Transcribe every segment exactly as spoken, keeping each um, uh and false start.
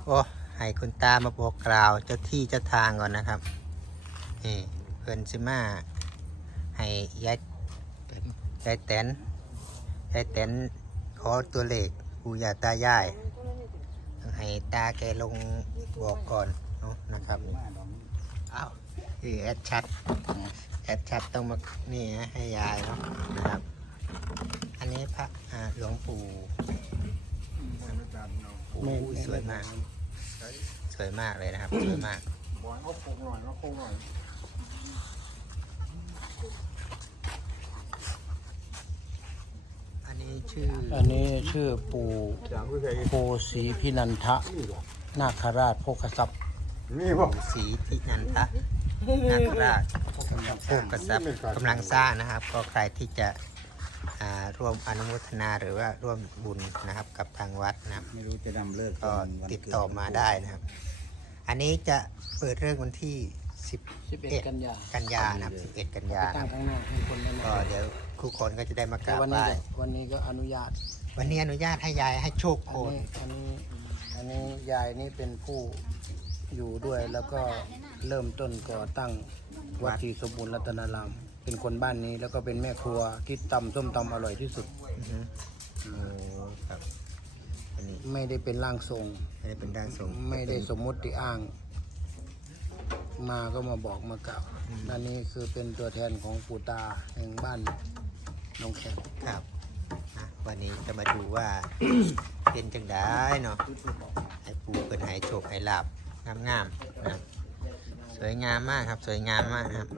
โอ้ให้คุณตามาบอกกล่าวเจ้าที่เจ้าทางก่อนนะครับนี่เพื่อนซิมาให้ยายยายแตนยายแตนขอตัวเลขปู่ย่าตายายให้ตาแกลงบอกก่อนเนาะนะครับอ้าวคือแอดชัดแอดชัดต้องมานี่นะให้ยายเนาะนะครับอันนี้พระหลวงปู่ปู่สวยมากสวยมากเลยนะครับสวยมากอันนี้ชื่ออันนี้ชื่อปู่โพสีพินันทะนาคราชโภคทรัพย์นี่บอกสีพินันทะนาคราชโภคทรัพย์กำลังสร้างนะครับก็ใครที่จะร่วมอนุโมทนาหรือว่าร่วมบุญนะครับกับทางวัดนะครับไม่รู้จะนำเลิกก็ติดต่อมาได้นะครับอันนี้จะเปิดเรื่องวันที่สิบเอ็ดกันยากันยานะครับสิบเอ็ดกันยาครับก็เดี๋ยวทุกคนก็จะได้มากราบไหว้วันนี้ก็อนุญาตวันนี้อนุญาตให้ยายให้โชคโคนอันนี้อันนี้ยายนี่เป็นผู้อยู่ด้วยแล้วก็เริ่มต้นก่อตั้งวัดศรีสมบูรณ์รัตนารามเป็นคนบ้านนี้แล้วก็เป็นแม่ครัวที่ตำส้มตำอร่อยที่สุดโอ้ครับอันนี้ไม่ได้เป็นร่างทรงไม่ได้เป็นร่างทรงไม่ได้สมมติอ้างมาก็มาบอกมากล่าวด้านนี้คือเป็นตัวแทนของปู่ตาแห่งบ้านน้องแขกครับวันนี้จะมาดูว่า เป็นจังได้เนาะให้ปู่เป็นหายโชคให้ลาบงามๆนะสวยงามมากครับสวยงามมากครับ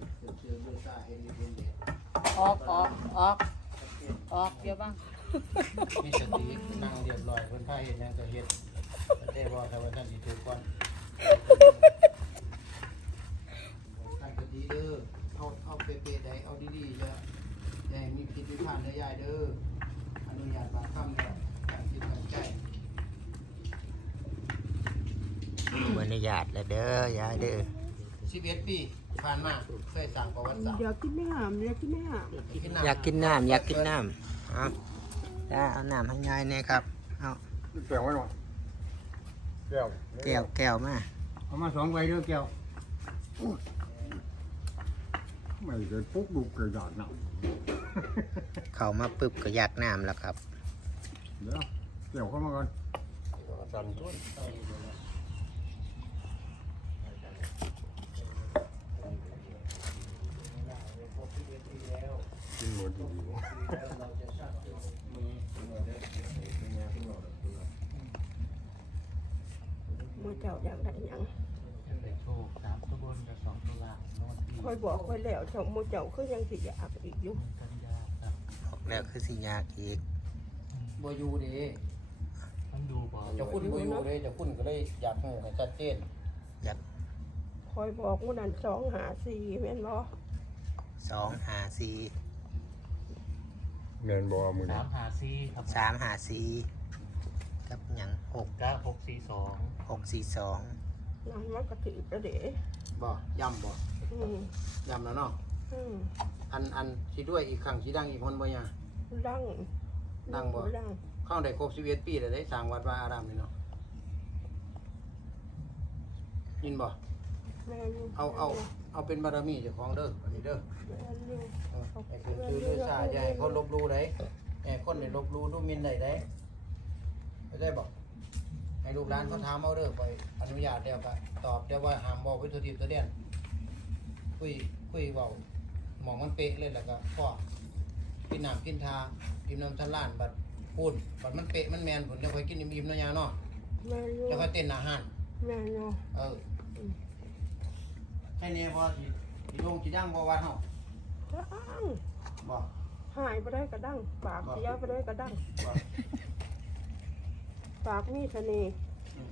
ออกออกออกออกเดี๋ยวบ้างมีสตินั่งเรียบร้อยเพื่อนพาเห็นยังจะเห็นแต่บอกแต่ว่าท่านดีถือก่อนตั้งสติเด้อเอาเอาเป๊ะๆได้เอาดีๆจะอย่าให้มีผิดมีพลาดได้ยายเด้ออนุญาตบางคำเนี่ยการคิดการใจอนุญาตแล้วเด้อยายเด้อสิบเอ็ดปีผ่านมาเคยสั่งประวัติศาสตร์อยากกินไม่หามอยากกินไม่หามอยากกินน้ำอยากกินน้ำเอาได้เอาน้ำให้ยายเนี่ยครับเอาแก้วไว้หน่อยแก้วแก้วแก้วมาเอามาสองใบเด้อแก้วไม่เคยปุ๊บดูกระดาษหนักเข้ามาปึ๊บก็อยากน้ำแล้วครับเดี๋ยวแก้วเข้ามาก่อนสั่นต้นกินหมดดีวะมือเจ้าอยากได้หยังโชคสามตัวบนกับสองตัวล่างคอยบอกคอยแล้วเจ้ามือเจ้าคือยังสิอยากอีกอยู่บอกแล้วคือสิยากอีกบ่อยู่เด้มันดูบ่เจ้าคุณบ่อยู่เด้เจ้าคุณก็เลยอยากให้ชัดเจนอยากคอยบอกว่านั่นสองหาสี่แม่นบ่สองหาสี่เงินบ่มือสามหาสี่ครับสามหาสี่กับหยังหกเก้าหกสี่สองหกสี่สองนั่นมันก็ถือประเด๋บ่ย่ำบ่ย่ำแล้วเนาะอันอันคิดด้วยอีกครั้งคิดดังอีกคนบ่ยาดังดังบ่เข้าได้ครบสิบเอ็ดปีแล้วได้สร้างวัดวาอารามนี่เนาะยินบ่เอาเอาเอาเป็นบารมีเจ้าของเด้ออันนี้เด้อไอ้คือชื่อเลือดซาใหญ่เขาลบลู่ได้ไอ้คนเนี่ยลบลู่ดูมินได้ได้ไม่ได้บอกให้ลูกหลานเขาถามเอาเด้อไปอนุญาตเดียวกันตอบเดียวว่าห้ามบอกวิถีทิพย์ตัวเด่นคุยคุยบอกหมองมันเป๊ะเลยแล้วก็พ่อกินน้ำกินทากินน้ำทันล้านบัดพูดบัดมันเป๊ะมันแมนผลจะคอยกินอิ่มๆนะยาเนาะแล้วก็เต้นอาหารแม่เนาะเออแค่นี้พอที่ที่ลงที่ดังบ่วัดเฮาดังบ่หายไปได้ก็ดังปากเสียไปได้ก็ดังปากมีเสน่ห์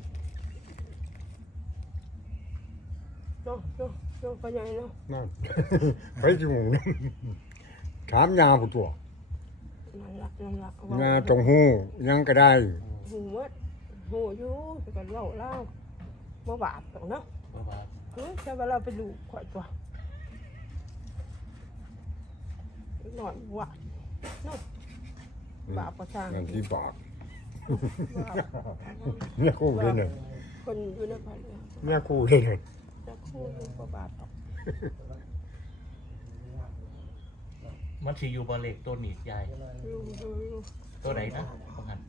เนาะเนาะเนาะปัญญาเนาะนั่นไปจมูกถามยาผู้ตัวนั่นละนั่นละยาตรงหูยังก็ได้หูมัดหูอยู่ก็เล่าเล่าบ่บาปตรงเนาะบ่บาปเฮ้ยถ้าเวลาไปดูข่อยตัวหน่อยหวานเนาะบาปประชานั่นที่บาปเนี่ยคู่เลยเนี่ยคนอยู่ในพันเลยเนี่ยคู่เลยเนี่ยจะคู่หนึ่งกว่าบาทออกมันสิอยู่บ่เลขตัวนี้ยายลูดูลูตัวไหนนะประกัน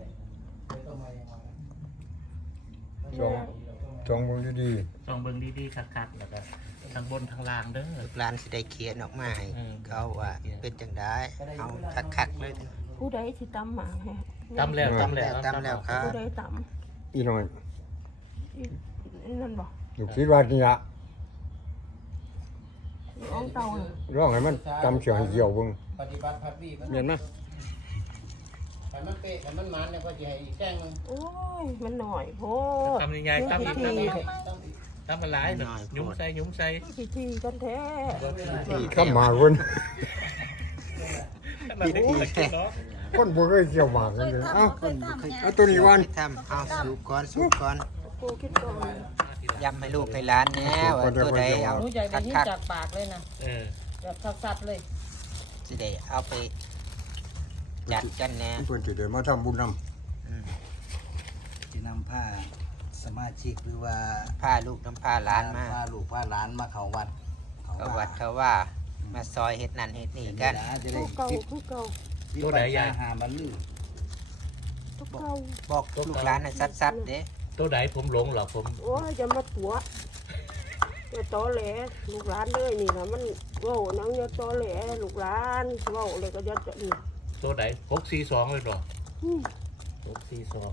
จองจองมึงดีลองเบิ่งดีๆคักๆแล้วก็ทางบนทางล่างเด้อลูกหลานสิได้เขียนออกมาให้อืมเขาว่าเป็นจังได้เอาคักๆเลยผู้ใดที่ตำหมากฮะตำแล้วตำแล้วตามแล้วครับผู้ใดตๆอีน้อยำอีนั่นบ่ลูกศิษย์ว่านี่ละน้องเต่าน่ะร้องให้มันจำเสียงให้เกี่ยวเบิ่งปฏิบัติพัดวีมันเมียนมาให้มันเป๊ะให้มันมันเนี่ยก็จะให้อีกแจ้งนึงโอ้ยมันหน่อยโพดตำยังไงตำอีกตำอีกตำมาหลายแบบยุ้มใส่ยุ้มใส่พิธีกันแท้ข้ามมาคนเราได้กินกินเนาะคนบ่เคยเกี่ยวหมากกันเลยเอ้าเอาตัวนี้วันทำเอาสูบก่อนสูบก่อนกูคิดก่อนย้ำให้ลูกให้หล้านแน่ว่าตัวใดเอาหนูอยากได้ยินคักจากปากเลยนะเออแบบสัดๆเลยๆสิได้เอาไปจัดกันแน่เพิ่นสิได้มาทำบุญนำอืมที่นำผ้าสมาชิกหรือว่าพาลูกน้ำพาหล้านมาพาลูกพาหลานมาเขาวัดเขาวัดเขาว่ามาซอยเฮ็ดนั่นเฮ็ดนี่กันจะได้ผู้เก่าผู้เก่าตัวไหนยายหาบรรลือผู้เก่าบอกลูกหลานให้ซัดๆเด้ตัวไหนผมหลงเหรอผมโอ้ยจะมาตัวจะตอแหลลูกหลานเลยนี่นะมันเว้านังจะตอแหลลูกหลานเว้าเลยก็จะจะนี่ตัวไหนหกสี่สองเลยเหรออืมหกสี่สอง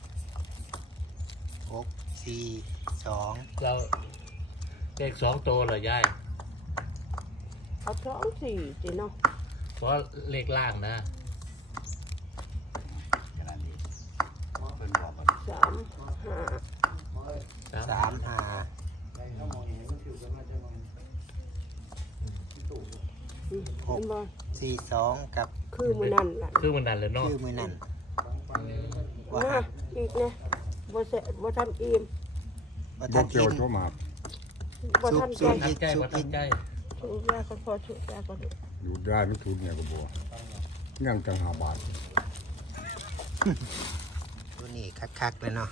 หกสี่สองเราเลขสองตัวเหรอยายเอาสองสี่สิเนาะเพราะเลขล่างนะแค่นั้นเองเพิ่นบอกว่าสามห้าสามห้าเห็นบ่สี่สองกับคือมือนั่นล่ะคือมันนั่นเลยเนาะชื่อมือนั่นว่ามาอีกนะบ่เสร็จบ่ทันอิ่มว่าบ่ท่านเกี่ยกิวน ตัวหมากบ่ทันซุใจปทันใจว่าทันใจสูบยาก็พอสูบยาก็ได้อยู่ได้ไม่ทุนเนี่ยก็บ่ยังจังหาบาทตัวนี้คักๆเลยเนาะ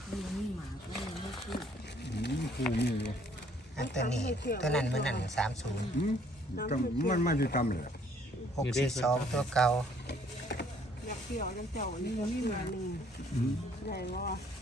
อืมคู่มีอยู่อันตัวนี้ตัวนั้นมือนั่นสามศูนย์อืมจำมันมาสิทำเลยหกสี่สองตัวเก่าอยากเกี่ยวจังเจ้านี่นี่มานี่อืมได้บ่